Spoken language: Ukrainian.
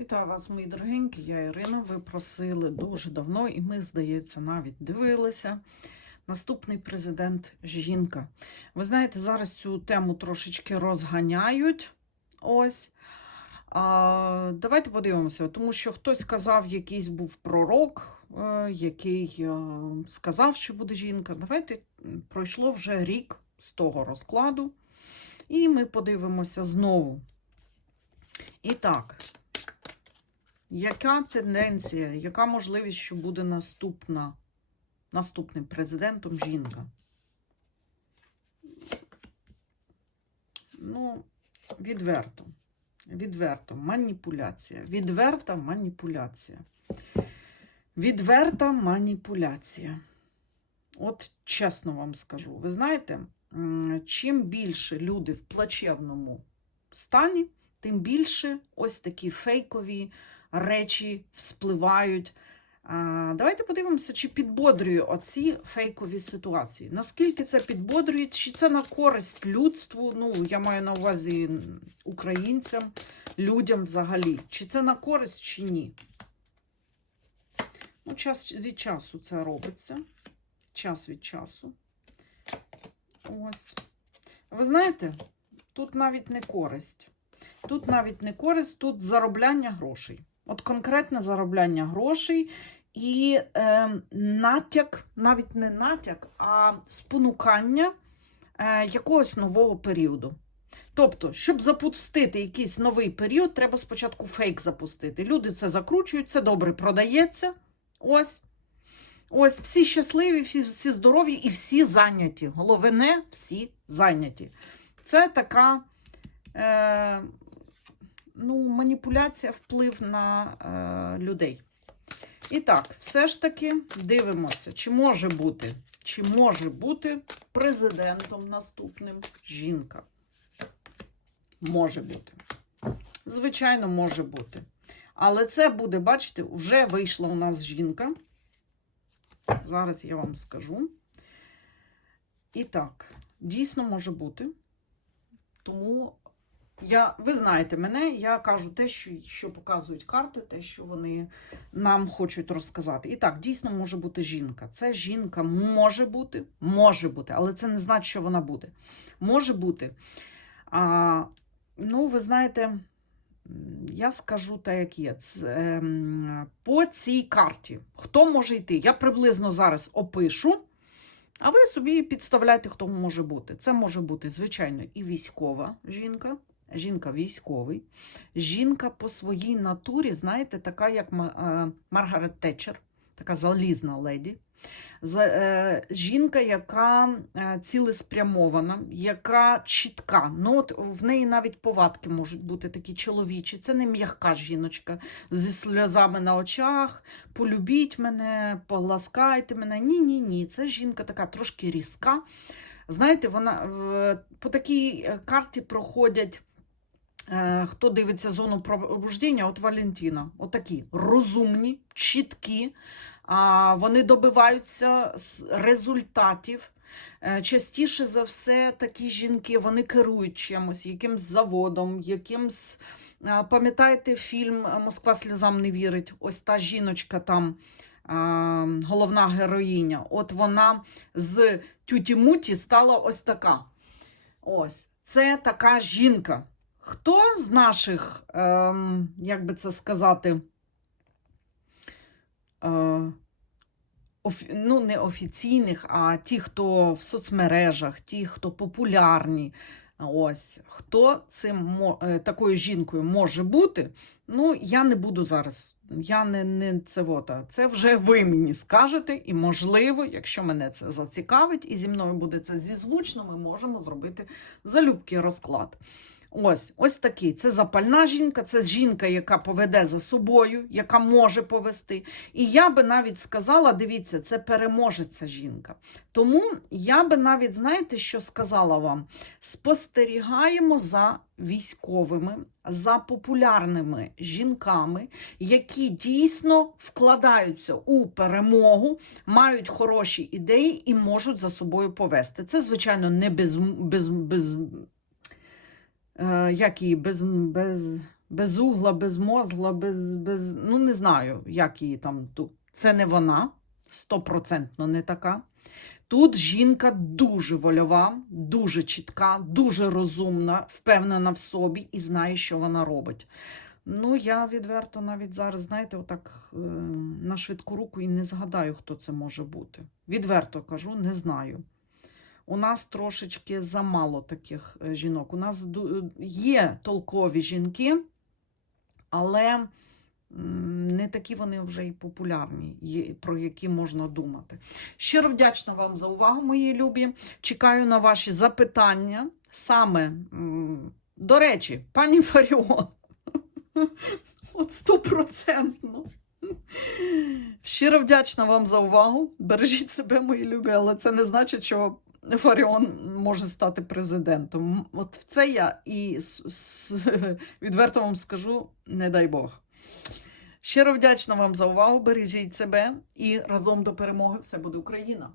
Вітаю вас, мої дорогенькі, я Ірина. Ви просили дуже давно, і ми, здається, навіть дивилися. Наступний президент жінка. Ви знаєте, зараз цю тему трошечки розганяють. Ось. А, давайте подивимося, тому що хтось казав, якийсь був пророк, е, який е, сказав, що буде жінка. Давайте пройшло вже рік з того розкладу, і ми подивимося знову. І так, яка тенденція, яка можливість, що буде наступна, наступним президентом жінка? Ну, відверто. Відверто, маніпуляція. Відверта маніпуляція. Відверта маніпуляція. От чесно вам скажу. Ви знаєте, чим більше люди в плачевному стані, тим більше ось такі фейкові речі вспливають. Давайте подивимося, чи підбодрює оці фейкові ситуації. Наскільки це підбодрює, чи це на користь людству? Ну, я маю на увазі українцям, людям взагалі. Чи це на користь, чи ні? Ну, час від часу це робиться. Час від часу. Ось. Ви знаєте, тут навіть не користь. Тут навіть не користь, тут заробляння грошей. От конкретне заробляння грошей і е, натяк, навіть не натяк, а спонукання е, якогось нового періоду. Тобто, щоб запустити якийсь новий період, треба спочатку фейк запустити. Люди це закручують, це добре продається. Ось. Ось всі щасливі, всі, всі здорові і всі зайняті. Головне, всі зайняті. Це така е, ну, маніпуляція, вплив на е, людей. І так, все ж таки дивимося, чи може бути, чи може бути президентом наступним жінка. Може бути. Звичайно, може бути. Але це буде, бачите, вже вийшла у нас жінка. Зараз я вам скажу. І так, дійсно може бути. Тому я, ви знаєте мене, я кажу те, що, що показують карти, те, що вони нам хочуть розказати. І так, дійсно може бути жінка. Це жінка може бути, може бути, але це не значить, що вона буде. Може бути. А, ну, ви знаєте, я скажу так, як є. Це, ем, по цій карті, хто може йти? Я приблизно зараз опишу. А ви собі підставляйте, хто може бути. Це може бути, звичайно, і військова жінка, жінка військовий, жінка по своїй натурі, знаєте, така, як е, Маргарет Тетчер, така залізна леді. Е, Жінка, яка е, цілеспрямована, яка чітка. Ну, от в неї навіть повадки можуть бути такі чоловічі. Це не м'яка жіночка зі сльозами на очах. Полюбіть мене, поласкайте мене. Ні, ні. Це жінка така трошки різка. Знаєте, вона по такій карті проходять. Е, Хто дивиться зону пробуждення, от Валентина, отакі розумні, чіткі, вони добиваються результатів. Е, Частіше за все, такі жінки вони керують чимось, якимсь заводом, якимсь. Пам'ятаєте фільм Москва сльозам не вірить? Ось та жіночка там, головна героїня. От вона з тюті-муті стала ось така. Ось, це така жінка. Хто з наших, ем, як би це сказати, е, офі, ну, не офіційних, а ті, хто в соцмережах, ті, хто популярні. Ось хто цим е, такою жінкою може бути? Ну, я не буду зараз. Я не, не це вота. Це вже ви мені скажете, і можливо, якщо мене це зацікавить, і зі мною буде це зізвучно, ми можемо зробити залюбки розклад. Ось, ось такий. Це запальна жінка, це жінка, яка поведе за собою, яка може повести. І я би навіть сказала: дивіться, це переможеться жінка. Тому я би навіть, знаєте, що сказала вам? Спостерігаємо за військовими, за популярними жінками, які дійсно вкладаються у перемогу, мають хороші ідеї і можуть за собою повести. Це, звичайно, не без, без, без, як і без, без без угла, без мозгла, без, без. Ну, не знаю, як її там. Це не вона, стопроцентно не така. Тут жінка дуже вольова, дуже чітка, дуже розумна, впевнена в собі і знає, що вона робить. Ну, я відверто навіть зараз, знаєте, отак е, на швидку руку і не згадаю, хто це може бути. Відверто кажу, не знаю. У нас трошечки замало таких е, жінок. У нас є толкові жінки, але не такі вони вже і популярні, про які можна думати. Щиро вдячна вам за увагу, мої любі. Чекаю на ваші запитання. Саме, до речі, пані Фаріон. От стопроцентно. Щиро вдячна вам за увагу. Бережіть себе, мої любі, але це не значить, що Фаріон може стати президентом. От в це я і відверто вам скажу, не дай Бог. Щиро вдячна вам за увагу. Бережіть себе і разом до перемоги все буде Україна!